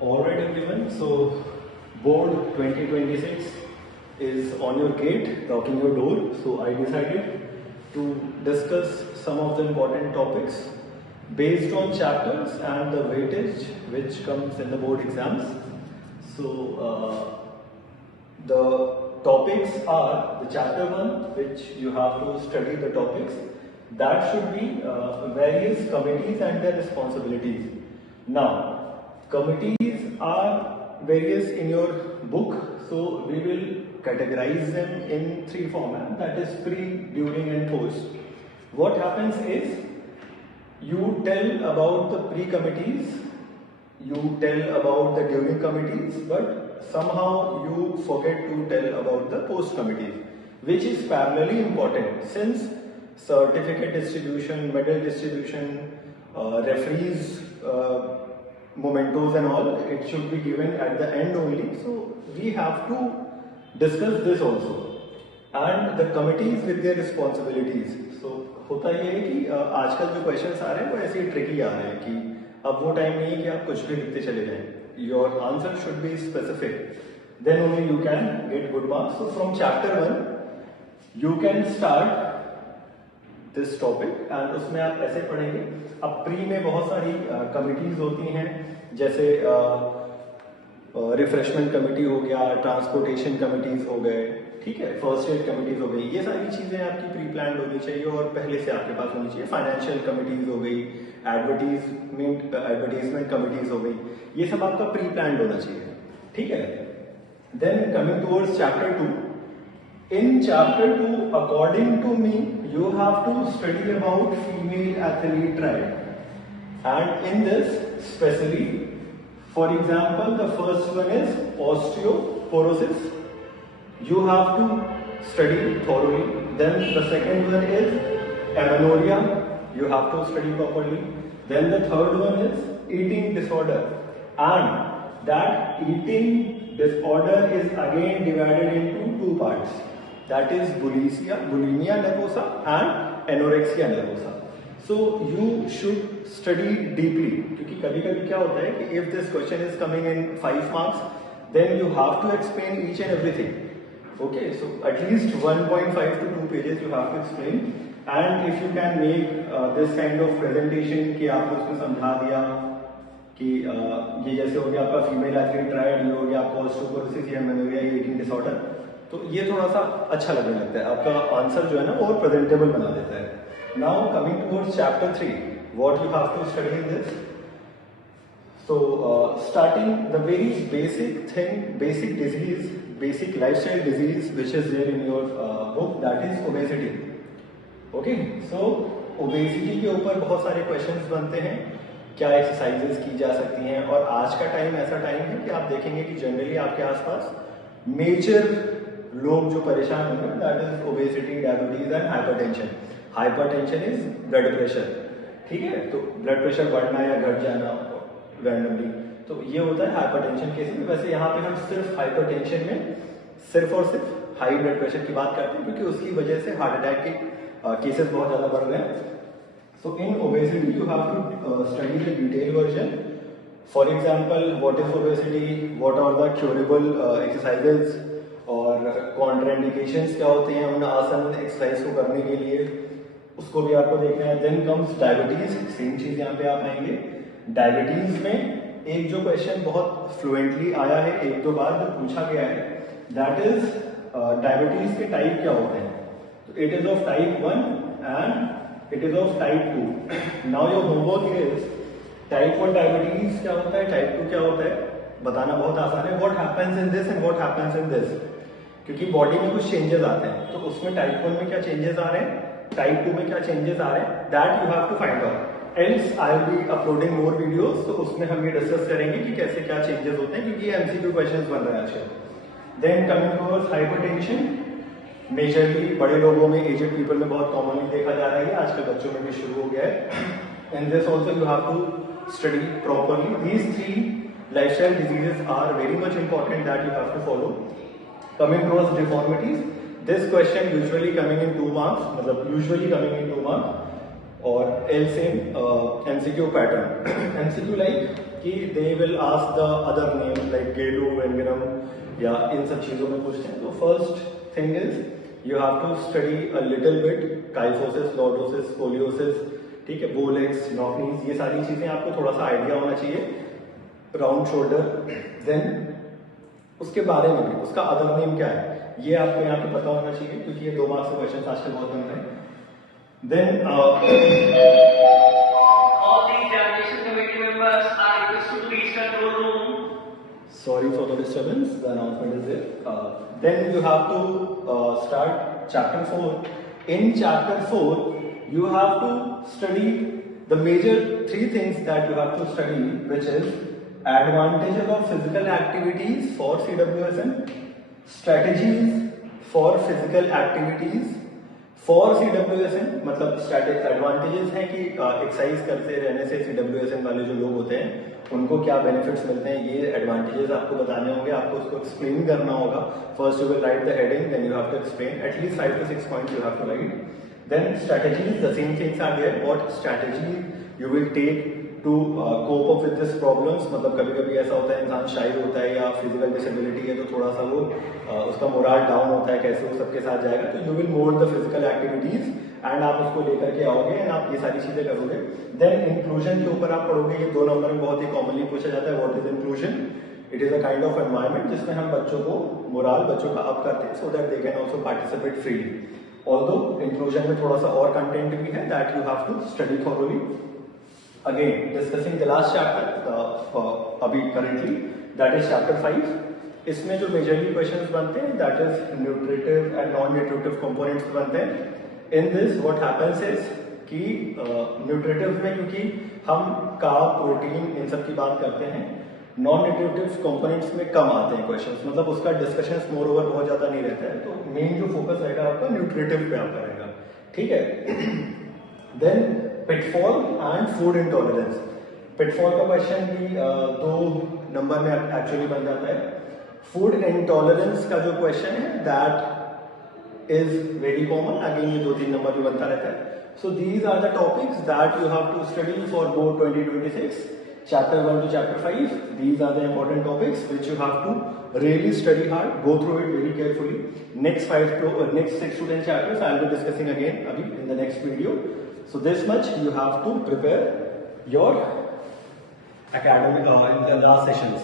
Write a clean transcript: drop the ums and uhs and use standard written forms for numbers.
Alright everyone, so board 2026 is on your gate, knocking your door. So I decided to discuss some of the important topics based on chapters and the weightage which comes in the board exams. So the topics are the chapter 1, which you have to study the topics. That should be various committees and their responsibilities. Now, committees are various in your book, so we will categorize them in three formats, that is pre, during and post. What happens is, you tell about the pre-committees, you tell about the during committees, but somehow you forget to tell about the post committees, which is parallelly important since certificate distribution, medal distribution, referees, mementos and all, it should be given at the end only. So we have to discuss this also. And the committees with their responsibilities. So होता ये है कि आजकल जो क्वेश्चंस आ रहे हैं वो ऐसे ही ट्रिकी आ रहे हैं कि अब वो टाइम नहीं है कि आप कुछ भी लिखते चले जाएं. Your answer should be specific. Then only you can get good marks. So from chapter 1, you can start this topic and उसमें आप ऐसे पढ़ेंगे. अब प्री में बहुत सारी कमिटीज होती हैं, जैसे रिफ्रेशमेंट कमेटी हो गया, ट्रांसपोर्टेशन कमिटीज हो गए, ठीक है, फर्स्ट एड कमिटीज हो गई. ये सारी चीजें आपकी प्री प्लान होनी चाहिए और पहले से आपके पास होनी चाहिए. फाइनेंशियल कमिटीज हो गई, एडवर्टीजमेंट कमिटीज हो गई, ये सब आपका प्री प्लान होना चाहिए, ठीक है. Then coming towards chapter 2. In chapter 2, according to me, you have to study about female athlete triad. And in this, specially, for example, the first one is osteoporosis. You have to study thoroughly. Then the second one is amenorrhea. You have to study properly. Then the third one is eating disorder. And that eating disorder is again divided into two parts. That is bulimia nervosa and anorexia nervosa. So you should study deeply. क्योंकि कभी-कभी क्या होता है कि if this question is coming in 5 marks, then you have to explain each and everything. Okay, so at least 1.5 to 2 pages you have to explain. And if you can make this kind of presentation कि आपको उसमें समझा दिया कि ये जैसे हो गया आपका फीमेल एथलीट ट्रायड, ये हो गया आपका ऑस्टियोपोरोसिस या मेनोरिया, ये ईटिंग डिसऑर्डर, तो ये थोड़ा सा अच्छा लगने लगता है, आपका आंसर जो है ना और प्रेजेंटेबल बना देता है. Now coming towards chapter 3, what you have to study in this. So starting the very basic thing, basic disease, basic lifestyle disease which is there in your book, that is obesity. Okay, so obesity के ऊपर बहुत सारे क्वेश्चंस बनते हैं, क्या एक्सरसाइजेस की जा सकती हैं. और आज का टाइम ऐसा टाइम है कि आप देखेंगे कि जनरली आपके आसपास मेजर लोग जो परेशान होंगे, that is obesity, diabetes and hypertension. Hypertension is blood pressure, ठीक है, तो ब्लड प्रेशर बढ़ना या घट जाना रैंडमली, तो ये होता है हाइपरटेंशन केस में. वैसे यहाँ पे हम सिर्फ हाइपरटेंशन में सिर्फ और सिर्फ हाई ब्लड प्रेशर की बात करते हैं, क्योंकि उसकी वजह से हार्ट अटैक के केसेस बहुत ज्यादा बढ़ रहे हैं. So in obesity you have to study the detail version. For example, what is obesity, what are the curable exercises और कॉन्ट्राइंडिकेशंस क्या होते हैं उन आसन एक्सरसाइज को करने के लिए, उसको भी आपको देखना है. देन कम्स डायबिटीज, सेम चीज यहाँ पे आप आएंगे. डायबिटीज में एक जो क्वेश्चन बहुत फ्लुएंटली आया है, एक दो बार जो पूछा गया है, दैट इज डायबिटीज के टाइप क्या होते हैं. तो it is of type 1 and it is of type 2. Now your homework is type 1 डायबिटीज क्या होता है, टाइप 2 क्या होता है, बताना बहुत आसान है. What happens in this and what happens in this, क्योंकि बॉडी में कुछ चेंजेस आते हैं, तो उसमें टाइप 1 में क्या चेंजेस आ रहे हैं, टाइप 2 में क्या चेंजेस आ रहे हैं, that you have to find out. Else I will be uploading more videos, तो उसमें हम ये डिस्कस करेंगे कि कैसे क्या चेंजेस होते हैं, क्योंकि ये एमसीक्यू क्वेश्चंस बन रहे हैं आजकल. Then coming towards hypertension, majorly बड़े लोगों में, एजेड पीपल में बहुत कॉमनली देखा जा रहा है, आजकल बच्चों में भी शुरू हो गया है. In this also you have to study properly. These 3 lifestyle diseases are very much important that you have to follow. Coming towards deformities, this question usually coming in 2 marks, मतलब usually coming in 2 marks. और एल same MCQ pattern. MCQ like कि they will ask the other name like गेलू वेंगरम या इन सब चीजों में पूछते हैं। तो first thing is you have to study a little bit kyphosis, lordosis, scoliosis, ठीक है, बोलेक्स, नॉकनीज, ये सारी चीजें आपको थोड़ा सा आइडिया होना चाहिए। राउंड शोल्डर, देन उसके बारे में भी उसका अदर नेम क्या है ये आपको यहाँ पे पता होना चाहिए, क्योंकि ये 2 मार्क्स के क्वेश्चन आजकल बहुत बनते हैं। Then all the examination committee members are requested to reach control room. Sorry for the disturbance, the announcement is there. Then you have to start chapter 4. In chapter 4, you have to study the major 3 things that you have to study, which is advantages of physical activities for CWSM, strategies for physical activities for CWSM, मतलब static advantages हैं कि एक्सरसाइज करते रहने से CWSM वाले जो लोग होते हैं उनको क्या बेनिफिट्स मिलते हैं, ये एडवांटेजेस आपको बताने होंगे, आपको उसको एक्सप्लेन करना होगा। First you will write the heading, then you have to explain at least 5 to 6 points you have to write. Then strategies, the same things are there, what strategy you will take to cope up with this problems. मतलब कभी कभी ऐसा होता है इंसान शाई होता है या फिजिकल डिसेबिलिटी है तो थोड़ा सा वो उसका मोरल डाउन होता है, कैसे वो सबके साथ जाएगा। तो you will mode the physical activities and आप उसको लेकर के आओगे एंड आप ये सारी चीजें करोगे। देन इंक्लूजन के ऊपर आप पढ़ोगे, ये 2 नंबर में बहुत ही कॉमनली पूछा जाता है, what is inclusion. It is a kind of environment जिसमें हम बच्चों को मोरल बच्चों का अप करते हैं so that they can also participate freely. Although inclusion में थोड़ा सा और कंटेंट भी है that you have to study thoroughly. Again, discussing the last chapter अभी currently, that is chapter 5. इसमें जो मेजरली क्वेश्चंस बनते हैं that is nutritive and non-nutritive components बनते हैं। In this what happens is कि न्यूट्रिटिव में क्योंकि हम कार्ब, प्रोटीन इन सब की बात करते हैं, नॉन न्यूट्रिटिव कंपोनेंट्स में कम आते हैं क्वेश्चंस, मतलब उसका डिस्कशन मोर ओवर बहुत ज्यादा नहीं रहता है। तो मेन जो फोकस रहेगा आपका न्यूट्रिटिव पे आपका रहेगा, ठीक है। Then pitfall and food intolerance. Pitfall का क्वेश्चन भी 2 नंबर में एक्चुअली बन जाता है। फूड इंटॉलरेंस का जो क्वेश्चन है that is very common, again ये 2-3 नंबर भी बनता रहता है। So these are the topics that you have to study for board 2026, chapter 1 to chapter 5. These are the important topics which you have to really study hard, go through it very carefully. Next 6 to 10 chapters I will be discussing again in the next video. So this much you have to prepare your academic in the last sessions.